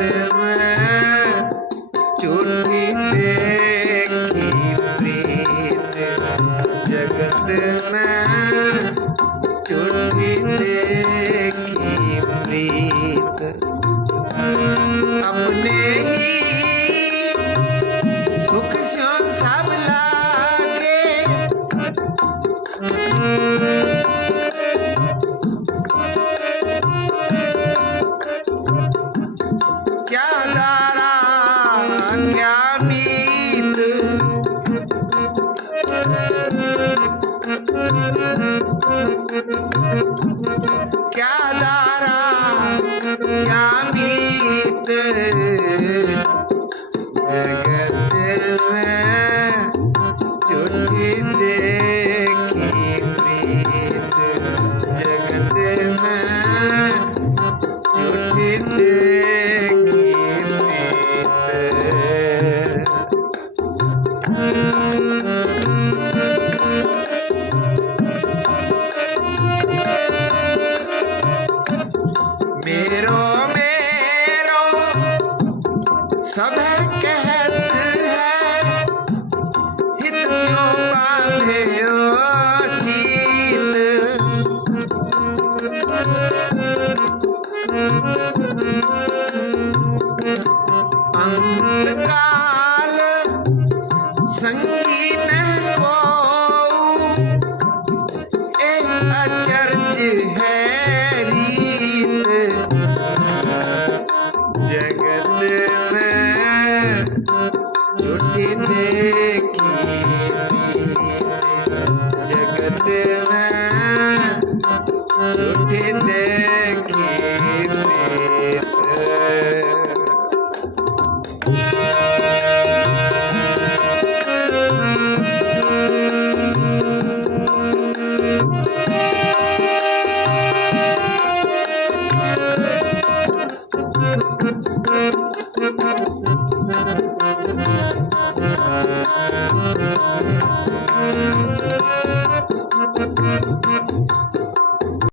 দেবে চলিবে কি প্রীত জগত মে सब कहत है हित स्यो बांधे अंतकाल संगीन को ए अचरज है रीत जगत में छुट्टी देखी Thank you.